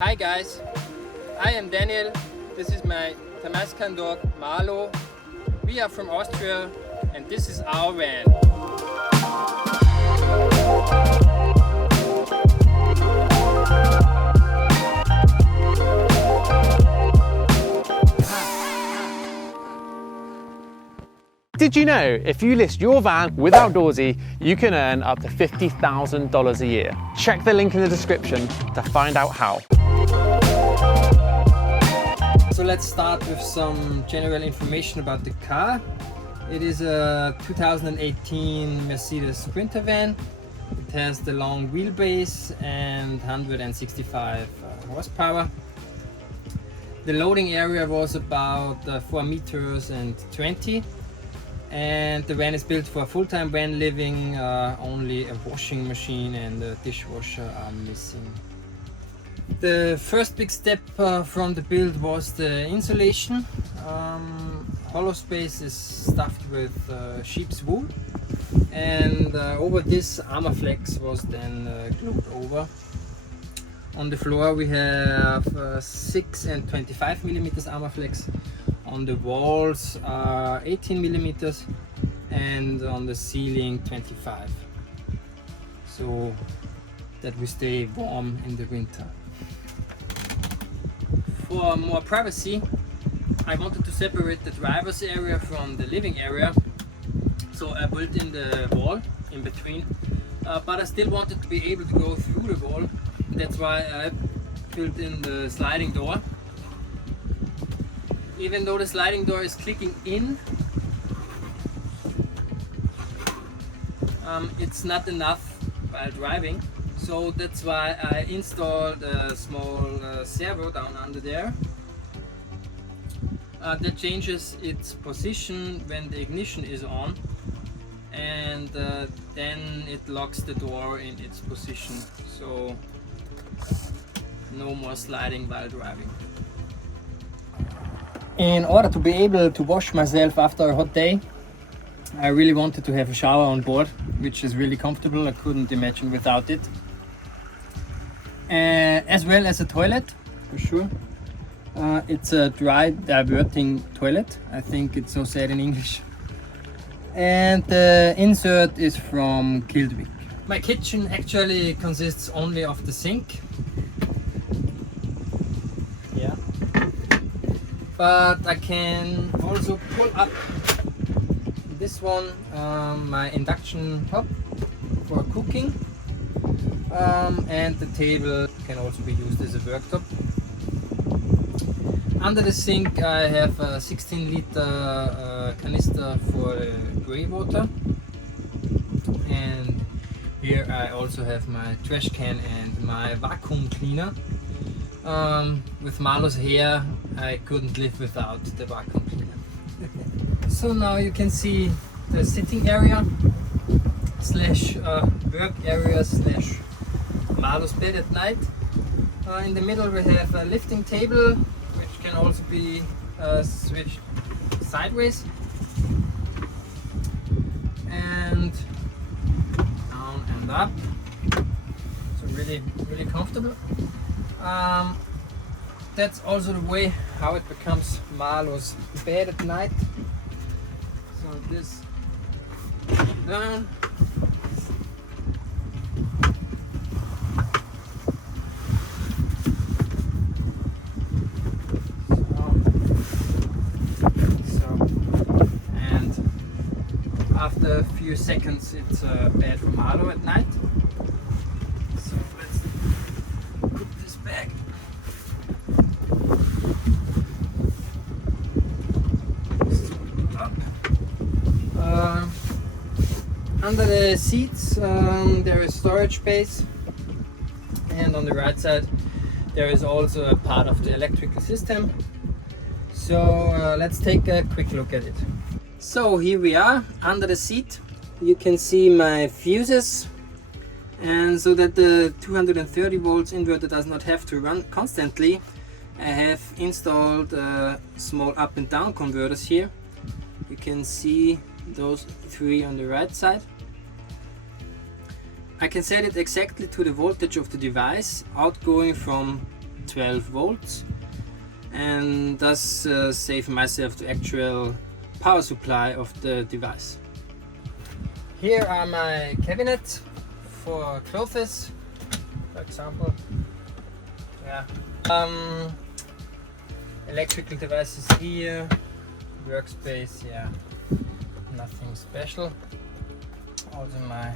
Hi guys, I am Daniel. This is my Damascan dog Marlo. We are from Austria and this is our van. Did you know if you list your van with Outdoorsy, you can earn up to $50,000 a year? Check the link in the description to find out how. So let's start with some general information about the car. It is a 2018 Mercedes Sprinter van. It has the long wheelbase and 165 horsepower. The loading area was about 4 meters and 20. And the van is built for full-time van living. Only a washing machine and a dishwasher are missing. The first big step from the build was the insulation. Hollow space is stuffed with sheep's wool, and over this Armaflex was then glued over. On the floor we have 6 and 25 millimeters Armaflex. On the walls 18 millimeters, and on the ceiling 25, so that we stay warm in the winter. For more privacy, I wanted to separate the driver's area from the living area, so I built in the wall in between, but I still wanted to be able to go through the wall. That's why I built in the sliding door. Even though the sliding door is clicking in, it's not enough while driving, so that's why I installed a small servo down under there that changes its position when the ignition is on, and then it locks the door in its position, so no more sliding while driving. In order to be able to wash myself after a hot day, I really wanted to have a shower on board, which is really comfortable. I couldn't imagine without it. As well as a toilet, for sure. It's a dry diverting toilet. I think it's so said in English. And the insert is from Kildwick. My kitchen actually consists only of the sink. But I can also pull up this one, my induction hob for cooking, and the table can also be used as a worktop. Under the sink I have a 16-liter canister for grey water, and here I also have my trash can and my vacuum cleaner. With Marlo's hair, I couldn't live without the vacuum cleaner. So now you can see the sitting area slash work area slash Marlo's bed at night. In the middle we have a lifting table, which can also be switched sideways, and down and up, so really comfortable. That's also the way how it becomes Marlo's bed at night. So this down, and after a few seconds it's a bed for Marlo at night. So let's put this back. Under the seats there is storage space, and on the right side there is also a part of the electrical system. So let's take a quick look at it. So here we are under the seat. You can see my fuses, and so that the 230 volts inverter does not have to run constantly, I have installed small up and down converters here. You can see those 3 on the right side. I can set it exactly to the voltage of the device, outgoing from 12 volts, and thus save myself the actual power supply of the device. Here are my cabinets for clothes, for example. Yeah. Electrical devices here, workspace, yeah, nothing special. Also my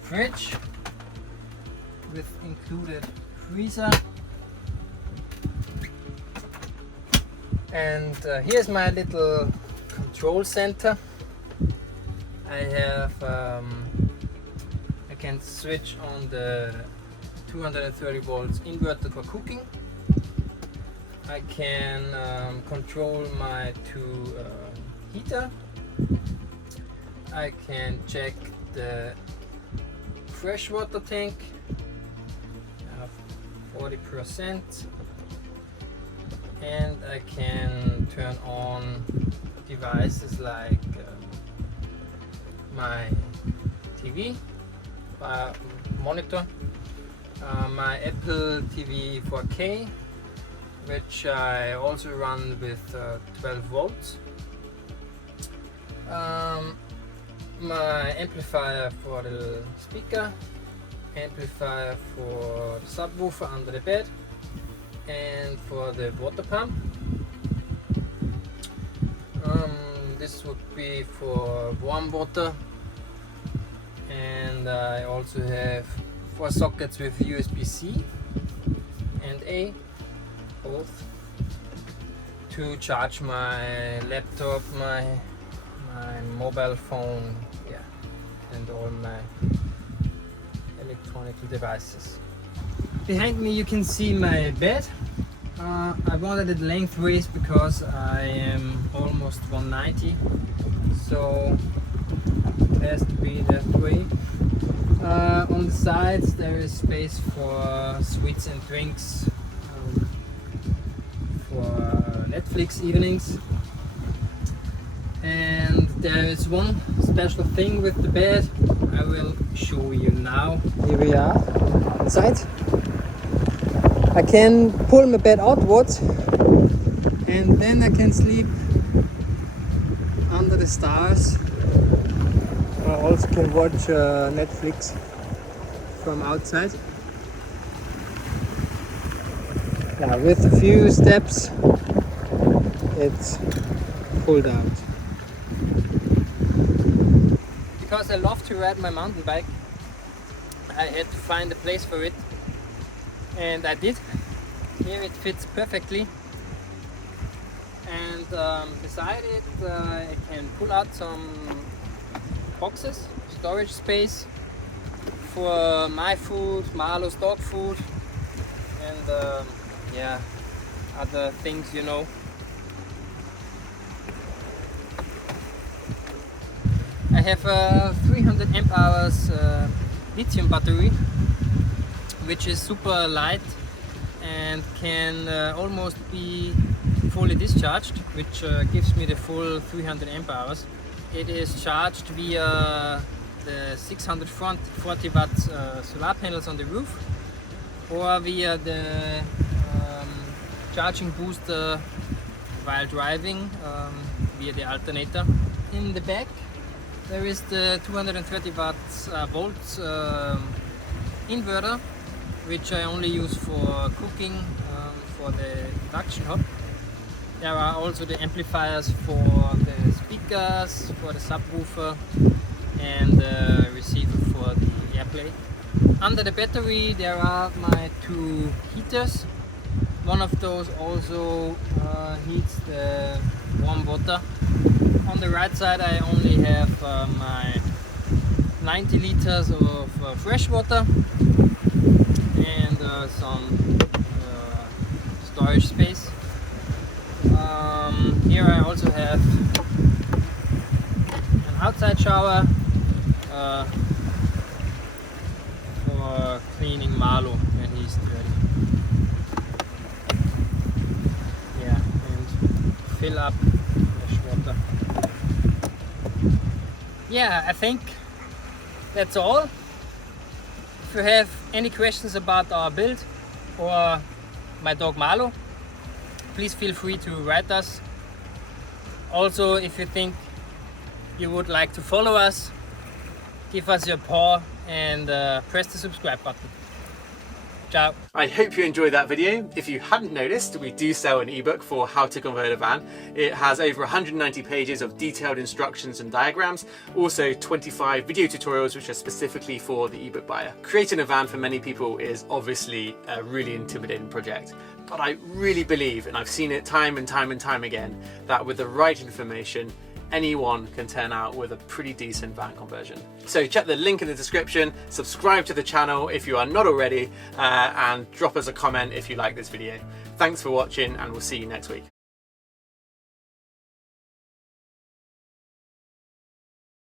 fridge with included freezer. And here's my little control center. I have, I can switch on the 230 volts inverter for cooking. I can control my two heater. I can check the freshwater tank. I have 40%, and I can turn on devices like my TV, monitor, my Apple TV 4K, which I also run with 12 volts. My amplifier for the speaker, amplifier for the subwoofer under the bed, and for the water pump. This would be for warm water, and I also have 4 sockets with USB-C and A, both, to charge my laptop, my mobile phone, yeah, and all my electronic devices. Behind me you can see my bed. I wanted it lengthways because I am almost 190, so it has to be that way. On the sides there is space for sweets and drinks, for Netflix evenings. And there is one special thing with the bed I will show you now. Here we are inside. I can pull my bed outwards, and then I can sleep under the stars. I also can watch Netflix from outside. Yeah, with a few steps it's pulled out. Because I love to ride my mountain bike, I had to find a place for it, and I did. Here it fits perfectly, and beside it I can pull out some boxes, storage space for my food, Marlo's dog food, and yeah, other things, you know. I have a 300 amp hours lithium battery, which is super light and can almost be fully discharged, which gives me the full 300 amp hours. It is charged via the 640 watts solar panels on the roof, or via the charging booster while driving via the alternator. In the back there is the 230 volts inverter, which I only use for cooking, for the induction hob. There are also the amplifiers for the speakers, for the subwoofer, and the receiver for the AirPlay. Under the battery there are my 2 heaters. One of those also heats the warm water. On the right side I only have my 90 liters of fresh water and some storage space. Here I also have an outside shower for cleaning Marlo when he's dirty. Yeah, and fill up fresh water. Yeah, I think that's all. If you have any questions about our build or my dog Marlo, please feel free to write us. Also, if you think you would like to follow us, give us your paw and press the subscribe button. Ciao. I hope you enjoyed that video. If you hadn't noticed, we do sell an ebook for how to convert a van. It has over 190 pages of detailed instructions and diagrams, also 25 video tutorials which are specifically for the ebook buyer. Creating a van for many people is obviously a really intimidating project, but I really believe, and I've seen it time and time and time again, that with the right information, anyone can turn out with a pretty decent van conversion. So check the link in the description, subscribe to the channel if you are not already, and drop us a comment if you like this video. Thanks for watching, and we'll see you next week.